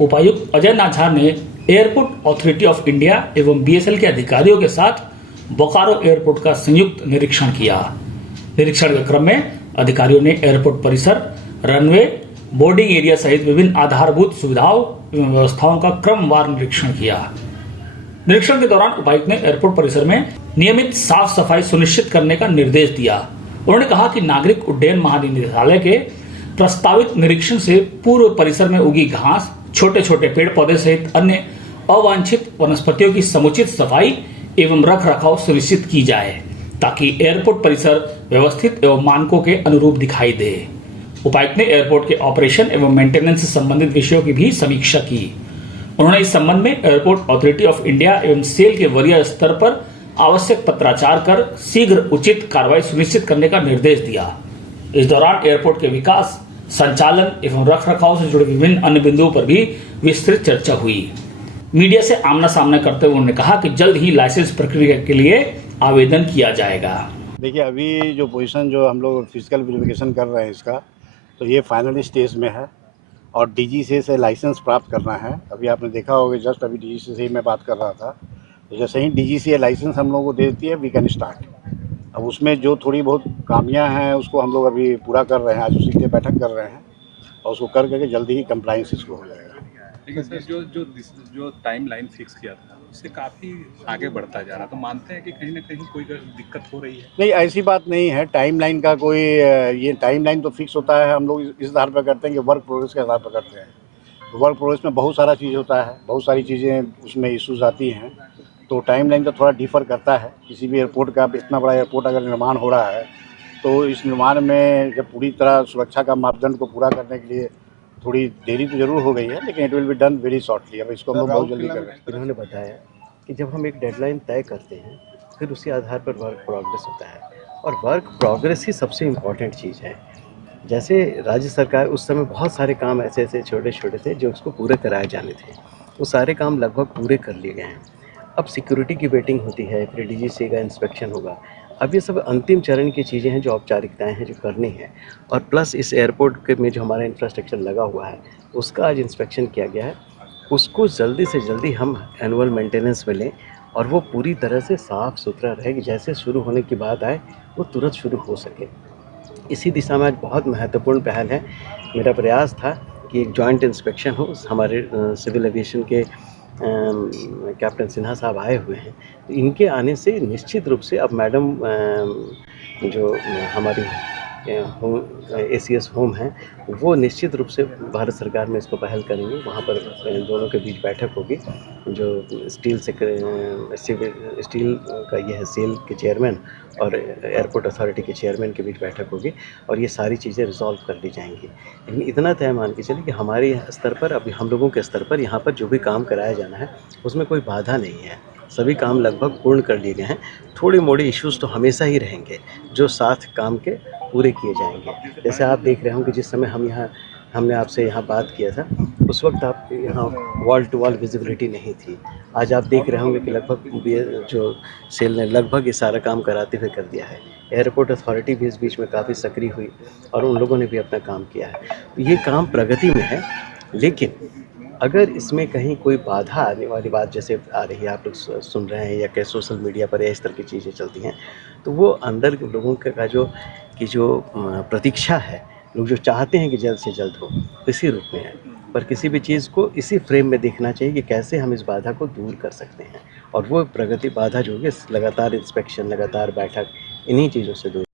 उपायुक्त अजय नाझा ने airport authority of India एवं बीएसएल के अधिकारियों के साथ बोकारो एयरपोर्ट का संयुक्त निरीक्षण किया। निरीक्षण के क्रम में अधिकारियों ने एयरपोर्ट परिसर, रनवे, बोर्डिंग एरिया सहित विभिन्न आधारभूत सुविधाओं एवं व्यवस्थाओं का क्रमवार निरीक्षण किया। निरीक्षण के दौरान उपायुक्त ने एयरपोर्ट परिसर में नियमित साफ सफाई सुनिश्चित करने का निर्देश दिया। उन्होंने कहा कि नागरिक उड्डयन महानिदेशालय के प्रस्तावित निरीक्षण से पूर्व परिसर में उगी घास, छोटे छोटे पेड़ पौधे सहित अन्य अवांछित वनस्पतियों की समुचित सफाई एवं रख रखाव सुनिश्चित की जाए ताकि एयरपोर्ट परिसर व्यवस्थित एवं मानकों के अनुरूप दिखाई दे। उपायुक्त ने एयरपोर्ट के ऑपरेशन एवं मेंटेनेंस से संबंधित विषयों की भी समीक्षा की। उन्होंने इस संबंध में एयरपोर्ट अथॉरिटी ऑफ इंडिया एवं सेल के वरीय स्तर पर आवश्यक पत्राचार कर शीघ्र उचित कार्रवाई सुनिश्चित करने का निर्देश दिया। इस दौरान एयरपोर्ट के विकास, संचालन एवं रख रखाव से जुड़े विभिन्न अन्य बिंदुओं पर भी विस्तृत चर्चा हुई। मीडिया से आमना सामना करते हुए उन्होंने कहा कि जल्द ही लाइसेंस प्रक्रिया के लिए आवेदन किया जाएगा। देखिए, अभी जो पोजीशन जो हम लोग फिजिकल वेरिफिकेशन कर रहे हैं इसका, तो ये फाइनल स्टेज में है और डीजीसी से लाइसेंस प्राप्त करना है। अभी आपने देखा होगा, जस्ट अभी डीजीसी से ही मैं बात कर रहा था, तो जैसे ही डीजीसी लाइसेंस हम लोगों को दे देती है, वी कैन स्टार्ट। अब उसमें जो थोड़ी बहुत खामियां हैं उसको हम लोग अभी पूरा कर रहे हैं, आज उसी के बैठक कर रहे हैं और उसको कर करके जल्दी ही कंप्लाइंस इसको हो जाएगा। लेकिन सर जो टाइम लाइन फिक्स किया था उससे काफ़ी आगे बढ़ता जा रहा, तो मानते हैं कि कहीं ना कहीं कोई दिक्कत हो रही है? नहीं, ऐसी बात नहीं है। टाइम लाइन का कोई ये टाइम लाइन तो फिक्स होता है, हम लोग इस आधार पर करते हैं कि वर्क प्रोग्रेस के आधार पर करते हैं। तो वर्क प्रोग्रेस में बहुत सारा चीज़ होता है, बहुत सारी चीज़ें उसमें इश्यूज आती हैं, तो टाइम लाइन तो थोड़ा डिफ़र करता है। किसी भी एयरपोर्ट का, इतना बड़ा एयरपोर्ट अगर निर्माण हो रहा है तो इस निर्माण में जब पूरी तरह सुरक्षा का मापदंड को पूरा करने के लिए थोड़ी देरी तो जरूर हो गई है, लेकिन it will be done very shortly. अब इसको हम लोग बहुत जल्दी कर रहे हैं। उन्होंने बताया कि जब हम एक डेडलाइन तय करते हैं फिर उसी आधार पर वर्क प्रोग्रेस होता है और वर्क प्रोग्रेस ही सबसे इम्पॉर्टेंट चीज़ है। जैसे राज्य सरकार उस समय बहुत सारे काम ऐसे ऐसे छोटे छोटे थे जो उसको पूरे कराए जाने थे, वो सारे काम लगभग पूरे कर लिए गए हैं। अब सिक्योरिटी की वेटिंग होती है, फिर डीजीसी का इंस्पेक्शन होगा। अब ये सब अंतिम चरण की चीज़ें हैं जो औपचारिकताएं हैं जो करनी है, और प्लस इस एयरपोर्ट के में जो हमारा इंफ्रास्ट्रक्चर लगा हुआ है उसका आज इंस्पेक्शन किया गया है। उसको जल्दी से जल्दी हम एनुअल मेंटेनेंस में लें और वो पूरी तरह से साफ़ सुथरा रहे कि जैसे शुरू होने की बात आए वो तुरंत शुरू हो सके। इसी दिशा में आज बहुत महत्वपूर्ण पहल है। मेरा प्रयास था कि एक जॉइंट इंस्पेक्शन हो। हमारे सिविल एविएशन के कैप्टन सिन्हा साहब आए हुए हैं, तो इनके आने से निश्चित रूप से अब मैडम जो हमारी ACS होम है वो निश्चित रूप से भारत सरकार में इसको पहल करेंगे। वहाँ पर दोनों के बीच बैठक होगी। जो स्टील का ये है सेल के चेयरमैन और एयरपोर्ट अथॉरिटी के चेयरमैन के बीच बैठक होगी और ये सारी चीज़ें रिजॉल्व कर ली जाएंगी। लेकिन इतना तय मान के चलिए कि हमारे स्तर पर, अभी हम लोगों के स्तर पर यहाँ पर जो भी काम कराया जाना है उसमें कोई बाधा नहीं है। सभी काम लगभग पूर्ण कर लिए गए हैं। थोड़ी मोड़ी इश्यूज़ तो हमेशा ही रहेंगे जो साथ काम के पूरे किए जाएंगे। जैसे आप देख रहे होंगे, जिस समय हमने आपसे यहाँ बात किया था उस वक्त आप यहाँ वॉल टू वॉल विजिबिलिटी नहीं थी। आज आप देख रहे होंगे कि लगभग जो सेल ने लगभग ये सारा काम कराते हुए कर दिया है। एयरपोर्ट अथॉरिटी भी इस बीच में काफ़ी सक्रिय हुई और उन लोगों ने भी अपना काम किया है। तो ये काम प्रगति में है, लेकिन अगर इसमें कहीं कोई बाधा आने वाली बात जैसे आ रही है, आप लोग सुन रहे हैं या क्या सोशल मीडिया पर या इस तरह की चीज़ें चलती हैं, तो वो अंदर के लोगों का जो प्रतीक्षा है, लोग जो चाहते हैं कि जल्द से जल्द हो, इसी रूप में है। पर किसी भी चीज़ को इसी फ्रेम में देखना चाहिए कि कैसे हम इस बाधा को दूर कर सकते हैं, और वो प्रगति बाधा जो है लगातार इंस्पेक्शन, लगातार बैठक, इन्हीं चीज़ों से दूर